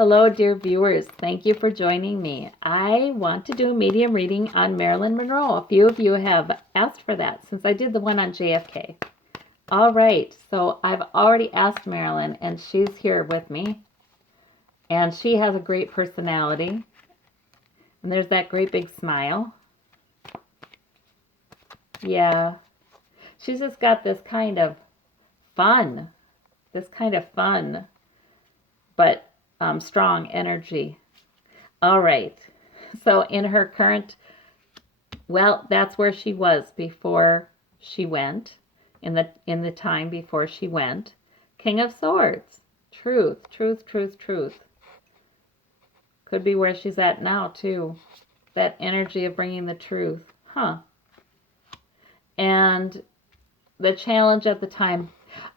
Hello, dear viewers. Thank you for joining me. I want to do a medium reading on Marilyn Monroe. A few of you have asked for that since I did the one on JFK. All right, so I've already asked Marilyn, and she's here with me. And she has a great personality. And there's that great big smile. Yeah. She's just got this kind of fun. But strong energy. All right. So in her current, well, that's where she was before she went, in the time before she went. King of Swords. Truth, truth, truth, truth. Could be where she's at now, too. That energy of bringing the truth. Huh. And the challenge at the time.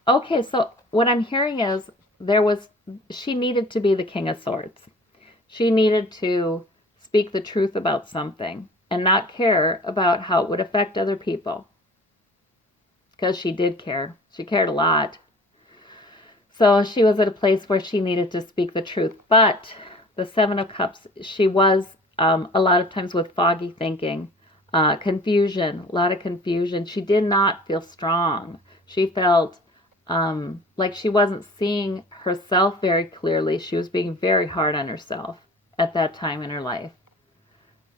Okay, so what I'm hearing is she needed to be the King of Swords. She needed to speak the truth about something and not care about how it would affect other people. Because she did care. She cared a lot. So she was at a place where she needed to speak the truth. But the Seven of Cups, she was a lot of times with foggy thinking, confusion, a lot of confusion. She did not feel strong. She felt like she wasn't seeing herself very clearly. She was being very hard on herself at that time in her life.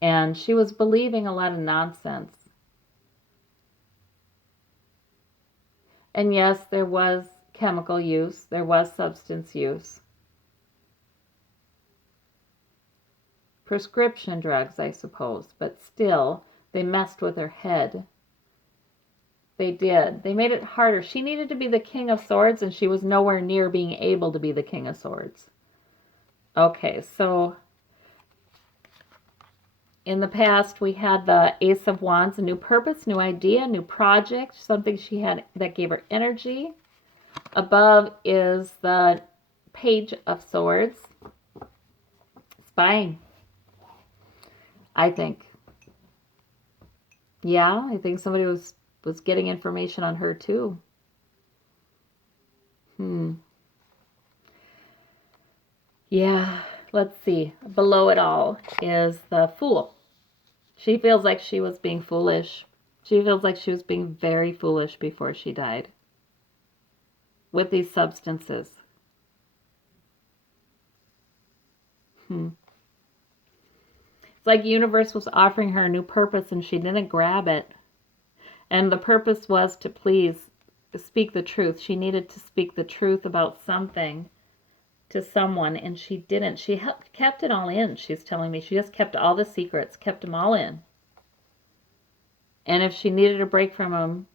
And she was believing a lot of nonsense. And yes, there was chemical use. There was substance use. Prescription drugs, I suppose. But still, they messed with her head. They did. They made it harder. She needed to be the King of Swords, and she was nowhere near being able to be the King of Swords. Okay, so in the past, we had the Ace of Wands, a new purpose, new idea, new project, something she had that gave her energy. Above is the Page of Swords. Spying, I think. Yeah, I think somebody was getting information on her too. Yeah, let's see. Below it all is the Fool. She feels like she was being foolish. She feels like she was being very foolish before she died with these substances. It's like the universe was offering her a new purpose and she didn't grab it. And the purpose was to please speak the truth. She needed to speak the truth about something to someone, and she didn't. She kept it all in, she's telling me. She just kept all the secrets, kept them all in. And if she needed a break from them,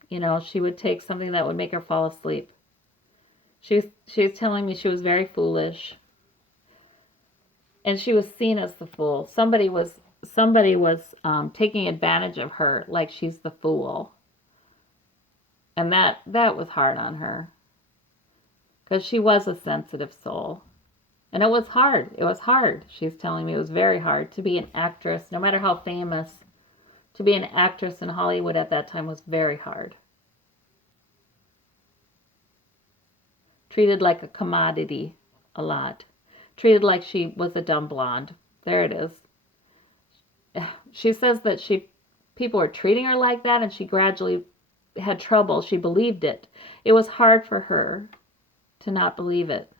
she would take something that would make her fall asleep. She was telling me she was very foolish. And she was seen as the fool. Somebody was taking advantage of her like she's the fool. And that was hard on her. Because she was a sensitive soul. And it was hard. It was hard. She's telling me it was very hard to be an actress, no matter how famous. To be an actress in Hollywood at that time was very hard. Treated like a commodity a lot. Treated like she was a dumb blonde. There it is. She says that people were treating her like that, and she gradually had trouble. She believed it. It was hard for her to not believe it.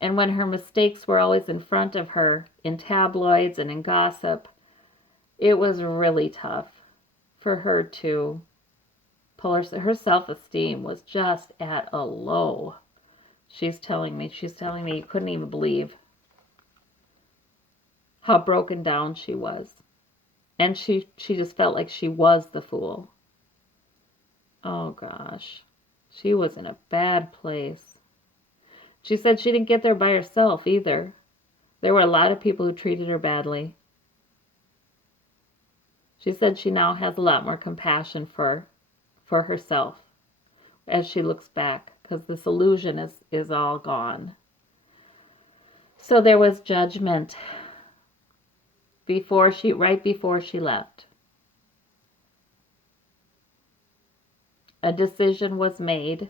And when her mistakes were always in front of her in tabloids and in gossip, it was really tough for her to pull her self-esteem was just at a low. She's telling me you couldn't even believe how broken down she was. And she just felt like she was the fool. Oh gosh. She was in a bad place. She said she didn't get there by herself either. There were a lot of people who treated her badly. She said she now has a lot more compassion for herself as she looks back, because this illusion is all gone. So there was judgment right before she left. A decision was made.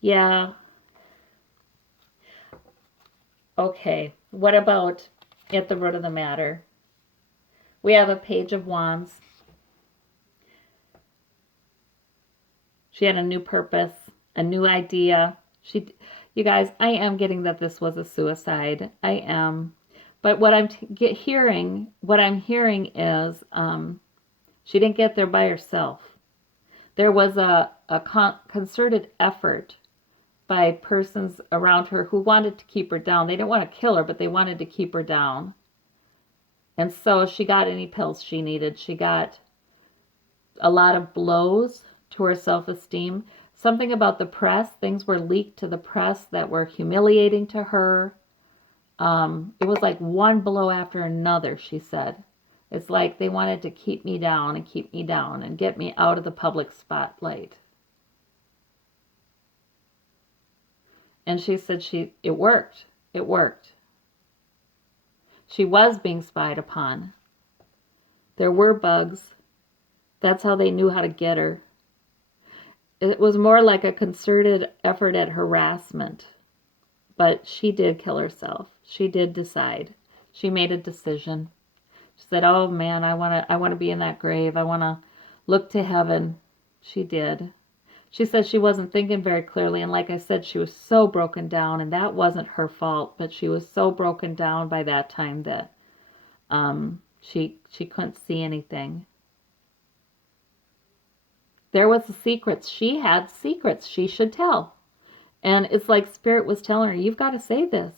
Yeah. Okay, what about at the root of the matter? We have a Page of Wands. She had a new purpose, a new idea. You guys, I am getting that this was a suicide. I am. But what I'm hearing is she didn't get there by herself. There was a concerted effort by persons around her who wanted to keep her down. They didn't want to kill her, but they wanted to keep her down. And so she got any pills she needed. She got a lot of blows to her self-esteem. Something about the press. Things were leaked to the press that were humiliating to her. It was like one blow after another, she said. It's like they wanted to keep me down and get me out of the public spotlight. And she said it worked. It worked. She was being spied upon. There were bugs. That's how they knew how to get her. It was more like a concerted effort at harassment. But she did kill herself. She did decide. She made a decision. She said, "Oh man, I want to be in that grave. I want to look to heaven." She did. She said she wasn't thinking very clearly, and like I said, she was so broken down, and that wasn't her fault, but she was so broken down by that time that she couldn't see anything. There was the secrets. She had secrets she should tell. And it's like Spirit was telling her, you've got to say this.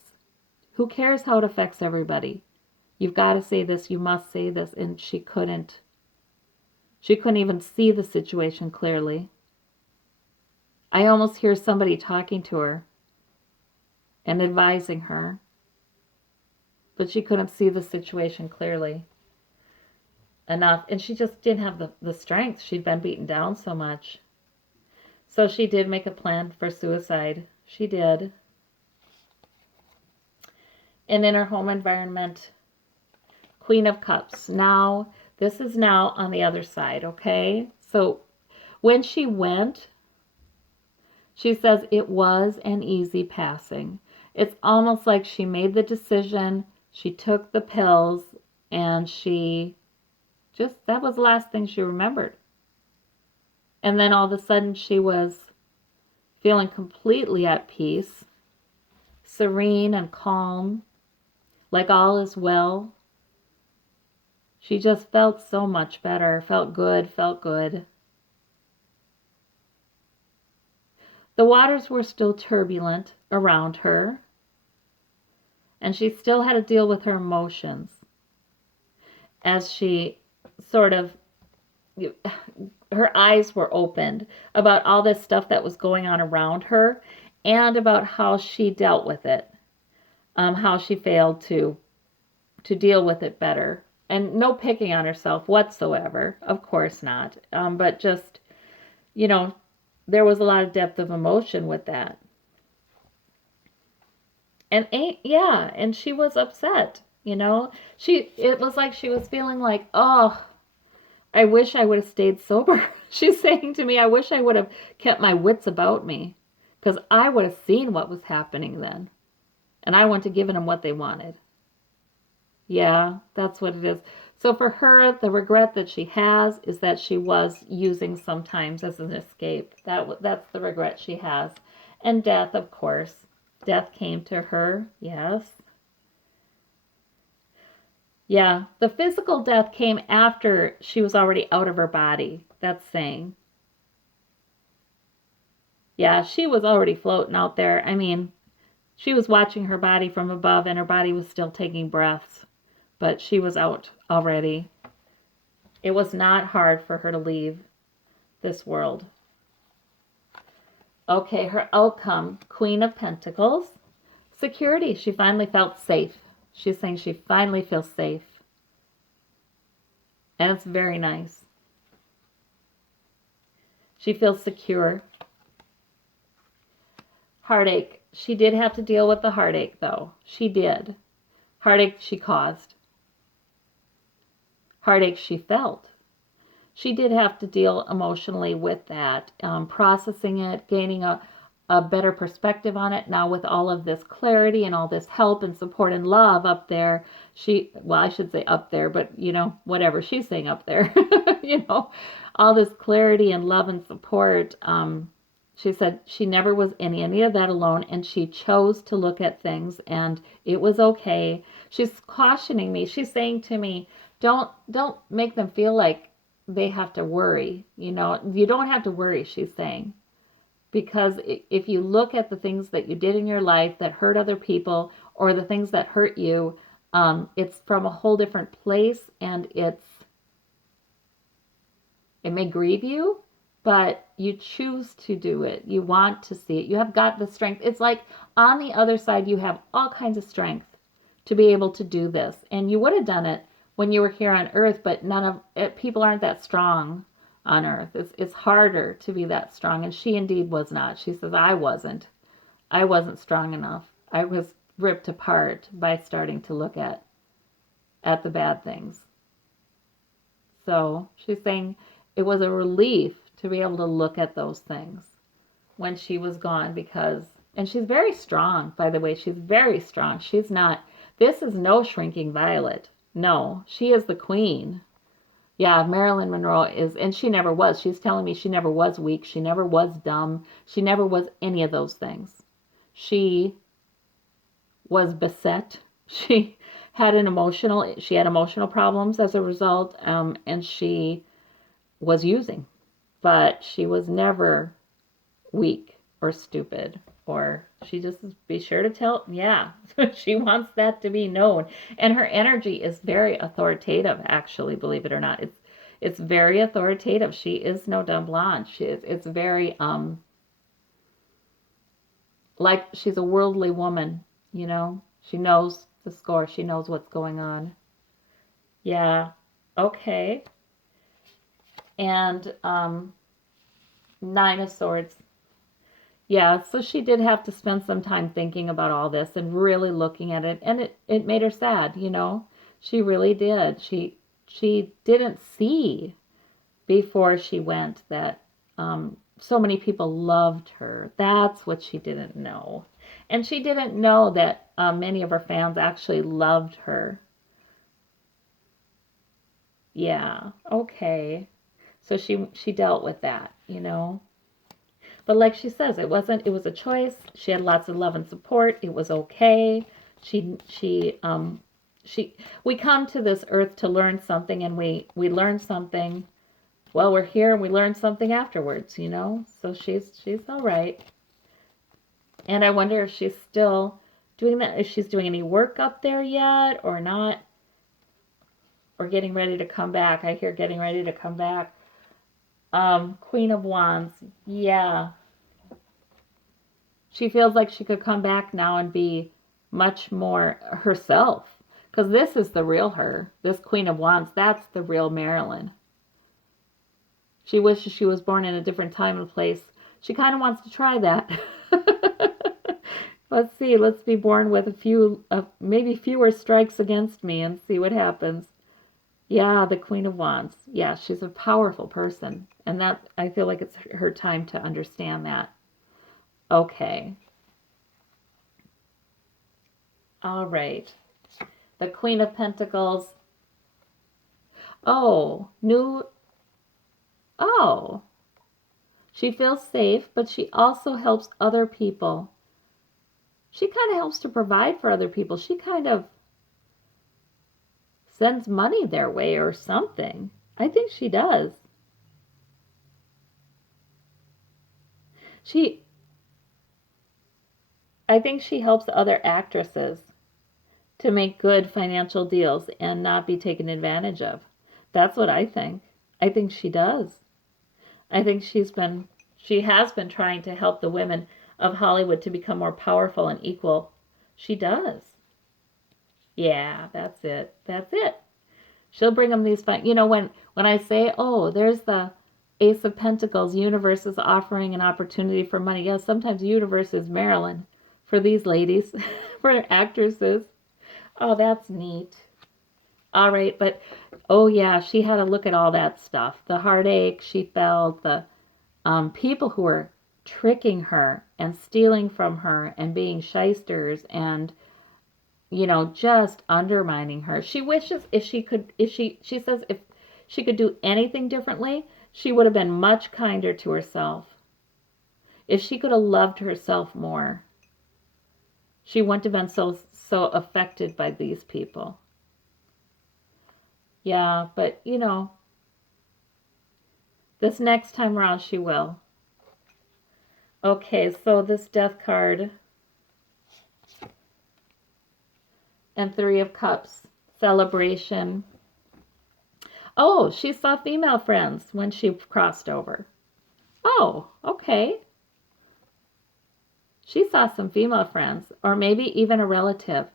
Who cares how it affects everybody? You've got to say this. You must say this. And she couldn't. She couldn't even see the situation clearly. I almost hear somebody talking to her and advising her. But she couldn't see the situation clearly enough. And she just didn't have the strength. She'd been beaten down so much. So she did make a plan for suicide. She did. And in her home environment, Queen of Cups. Now, this is now on the other side, okay? So when she went, she says it was an easy passing. It's almost like she made the decision, she took the pills, and that was the last thing she remembered. And then all of a sudden she was feeling completely at peace, serene and calm, like all is well. She just felt so much better, felt good. The waters were still turbulent around her, and she still had to deal with her emotions as she her eyes were opened about all this stuff that was going on around her and about how she dealt with it, how she failed to deal with it better. And no picking on herself whatsoever, of course not, but just, there was a lot of depth of emotion with that. And and she was upset, it was like she was feeling like, oh, I wish I would have stayed sober. She's saying to me, I wish I would have kept my wits about me, because I would have seen what was happening then. And I wouldn't have given them what they wanted. Yeah, that's what it is. So for her, the regret that she has is that she was using sometimes as an escape. That's the regret she has. And death, of course. Death came to her, yes. Yeah, the physical death came after she was already out of her body. That's saying. Yeah, she was already floating out there. I mean, she was watching her body from above and her body was still taking breaths. But she was out already. It was not hard for her to leave this world. Okay, her outcome, Queen of Pentacles. Security. She finally felt safe. She's saying she finally feels safe. And it's very nice. She feels secure. Heartache. She did have to deal with the heartache, though. She did. Heartache she caused. Heartache she felt. She did have to deal emotionally with that, processing it, gaining a better perspective on it now with all of this clarity and all this help and support and love up there. Well, I should say up there, but whatever she's saying up there, all this clarity and love and support. She said she never was in any of that alone, and she chose to look at things, and it was okay. She's cautioning me. She's saying to me, don't make them feel like they have to worry. You don't have to worry, she's saying. Because if you look at the things that you did in your life that hurt other people, or the things that hurt you, it's from a whole different place, and it may grieve you, but you choose to do it. You want to see it. You have got the strength. It's like on the other side, you have all kinds of strength to be able to do this. And you would have done it when you were here on earth, but people aren't that strong on earth. It's harder to be that strong. And she indeed was not. She says, I wasn't strong enough. I was ripped apart by starting to look at the bad things. So she's saying it was a relief to be able to look at those things when she was gone, and she's very strong, by the way. She's very strong. This is no shrinking violet. No, she is the queen. Yeah, Marilyn Monroe is, and she never was. She's telling me she never was weak. She never was dumb. She never was any of those things. She was beset. She had emotional problems as a result, and she was using. But she was never weak or stupid, or she just be sure to tell, yeah, she wants that to be known. And her energy is very authoritative, actually, believe it or not. It's very authoritative. She is no dumb blonde. It's very, like she's a worldly woman, She knows the score. She knows what's going on. Yeah, okay. And, Nine of Swords. Yeah, so she did have to spend some time thinking about all this and really looking at it. And it made her sad, She really did. She didn't see before she went that so many people loved her. That's what she didn't know. And she didn't know that many of her fans actually loved her. Yeah, okay. So she dealt with that, But like she says, it was a choice. She had lots of love and support. It was okay. We come to this earth to learn something, and we learn something. Well, we're here and we learn something afterwards, So she's all right. And I wonder if she's still doing that, if she's doing any work up there yet or not, or getting ready to come back. I hear getting ready to come back. Queen of Wands. Yeah. She feels like she could come back now and be much more herself. Because this is the real her. This Queen of Wands, that's the real Marilyn. She wishes she was born in a different time and place. She kind of wants to try that. Let's see. Let's be born with maybe fewer strikes against me and see what happens. Yeah, the Queen of Wands. Yeah, she's a powerful person. And that, I feel like it's her time to understand that. Okay. All right. The Queen of Pentacles. Oh. She feels safe, but she also helps other people. She kind of helps to provide for other people. She kind of sends money their way or something. I think she does. I think she helps other actresses to make good financial deals and not be taken advantage of. That's what I think. I think she does. I think she has been trying to help the women of Hollywood to become more powerful and equal. She does. Yeah, that's it. That's it. She'll bring them these fun. When I say, oh, there's the Ace of Pentacles, universe is offering an opportunity for money. Yes, sometimes universe is Marilyn for these ladies, for actresses. Oh, that's neat. All right, but oh yeah, she had to look at all that stuff. The heartache she felt, the people who were tricking her and stealing from her and being shysters and, you know, just undermining her. She wishes she says if she could do anything differently, she would have been much kinder to herself. If she could have loved herself more, she wouldn't have been so affected by these people. Yeah, but you know, this next time around she will. Okay, so this Death card and Three of Cups, celebration. Oh, she saw female friends when she crossed over. Oh, okay. She saw some female friends, or maybe even a relative.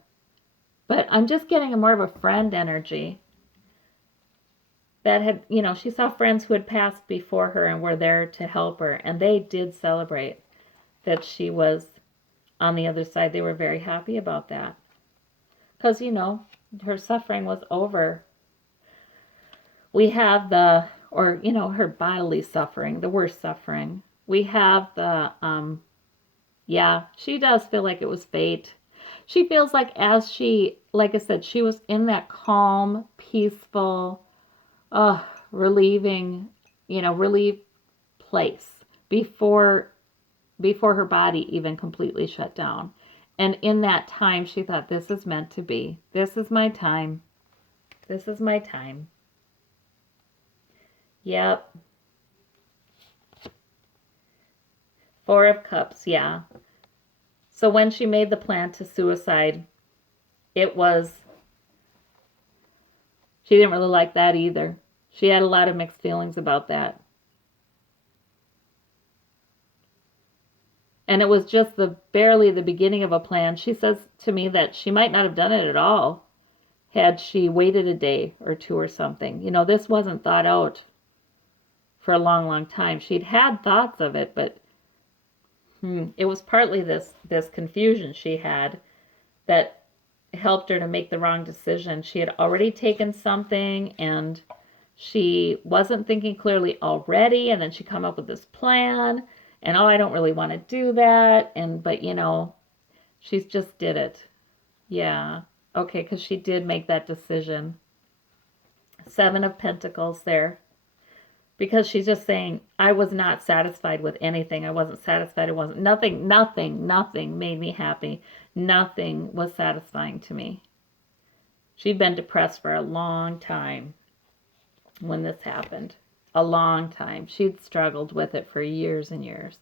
But I'm just getting a more of a friend energy. That had, you know, she saw friends who had passed before her and were there to help her. And they did celebrate that she was on the other side. They were very happy about that. Because, you know, her suffering was over. We have the, or, you know, her bodily suffering, the worst suffering. We have the, yeah, she does feel like it was fate. She feels like as she, like I said, she was in that calm, peaceful, relieving, you know, relief place before her body even completely shut down. And in that time, she thought, this is meant to be. This is my time. This is my time. Yep. Four of Cups, yeah. So when she made the plan to suicide, it was, she didn't really like that either. She had a lot of mixed feelings about that. And it was just barely the beginning of a plan. She says to me that she might not have done it at all had she waited a day or two or something. You know, this wasn't thought out for a long, long time. She'd had thoughts of it, but it was partly this confusion she had that helped her to make the wrong decision. She had already taken something and she wasn't thinking clearly already, and then she come up with this plan and, oh, I don't really want to do that, but you know, she's just did it. Yeah. Okay, because she did make that decision. Seven of Pentacles there. Because she's just saying, I was not satisfied with anything. I wasn't satisfied. It wasn't, nothing made me happy. Nothing was satisfying to me. She'd been depressed for a long time when this happened. A long time. She'd struggled with it for years and years.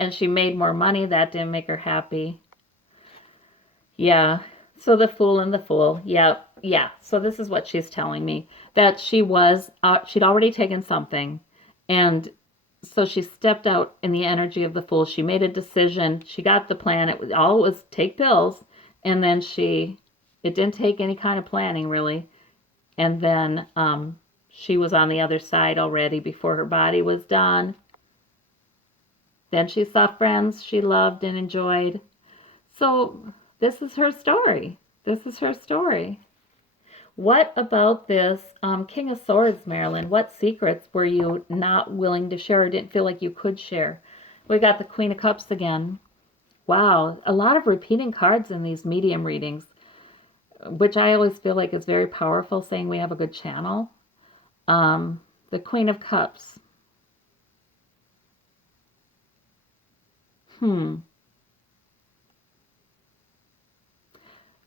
And she made more money. That didn't make her happy. Yeah. So the Fool and the Fool. Yeah. Yeah. So this is what she's telling me. That she was, she'd already taken something. And so she stepped out in the energy of the Fool. She made a decision. She got the plan. It was take pills. And then it didn't take any kind of planning really. And then she was on the other side already before her body was done. Then she saw friends she loved and enjoyed. So this is her story. This is her story. What about this King of Swords, Marilyn? What secrets were you not willing to share or didn't feel like you could share? We got the Queen of Cups again. Wow, a lot of repeating cards in these medium readings, which I always feel like is very powerful, saying we have a good channel. The Queen of Cups.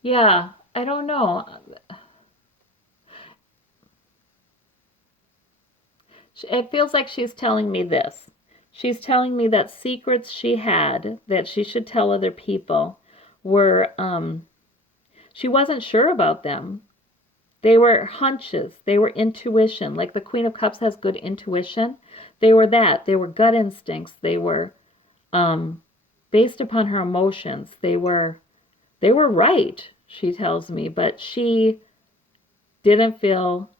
Yeah, I don't know. It feels like she's telling me this. She's telling me that secrets she had that she should tell other people were, she wasn't sure about them. They were hunches. They were intuition. Like the Queen of Cups has good intuition. They were that. They were gut instincts. They were based upon her emotions. They were right, she tells me, but she didn't feel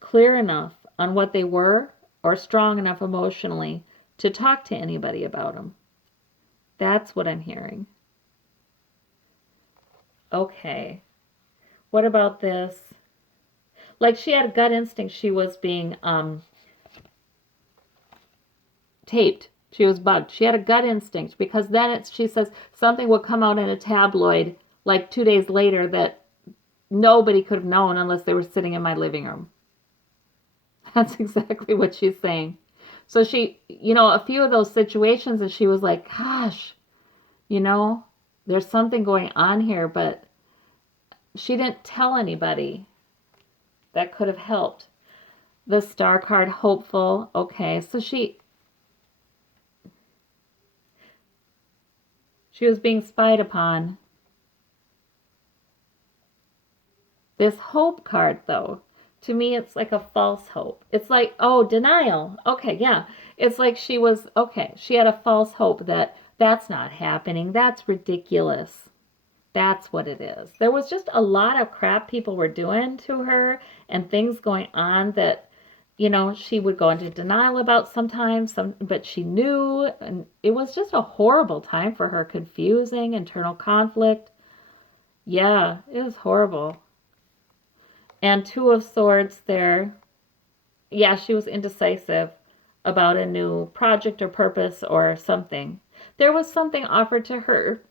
clear enough on what they were or strong enough emotionally to talk to anybody about them. That's what I'm hearing. Okay. What about this? Like she had a gut instinct she was being taped. She was bugged. She had a gut instinct, because then she says something would come out in a tabloid like 2 days later that nobody could have known unless they were sitting in my living room. That's exactly what she's saying. So she, a few of those situations, and she was like, gosh, there's something going on here, but she didn't tell anybody. That could have helped. The Star card, hopeful. Okay, so she was being spied upon. This Hope card, though, to me, it's like a false hope. It's like, oh, denial. Okay, yeah. It's like she had a false hope that that's not happening. That's ridiculous. That's what it is. There was just a lot of crap people were doing to her and things going on that, she would go into denial about sometimes, but she knew, and it was just a horrible time for her. Confusing, internal conflict. Yeah, it was horrible. And Two of Swords there. Yeah, she was indecisive about a new project or purpose or something. There was something offered to her,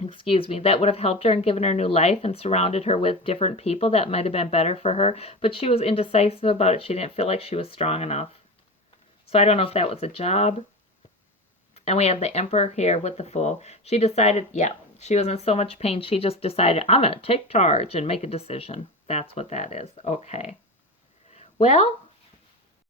that would have helped her and given her new life and surrounded her with different people that might have been better for her. But she was indecisive about it. She didn't feel like she was strong enough. So I don't know if that was a job. And we have the Emperor here with the Fool. She decided, she was in so much pain. She just decided, I'm going to take charge and make a decision. That's what that is. Okay. Well,